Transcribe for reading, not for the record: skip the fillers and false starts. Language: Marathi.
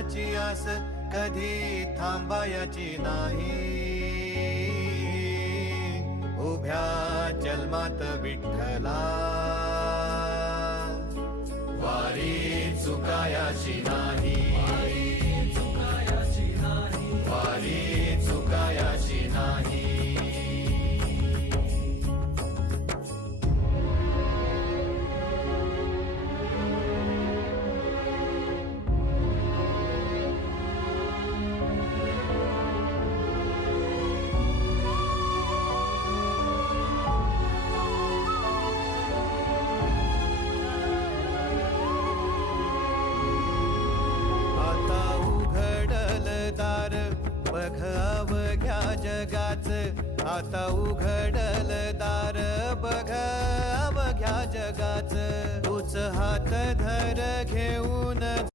फळाची आस कधी थांबायची नाही. उभ्या जन्मात विठ्ठला वारी चुकायाची नाही. वारी चुकायाची नाही. बघ अवघ्या जगाच, आता उघडल दार बघ अवघ्या जगाच. तूच हात धर घेऊन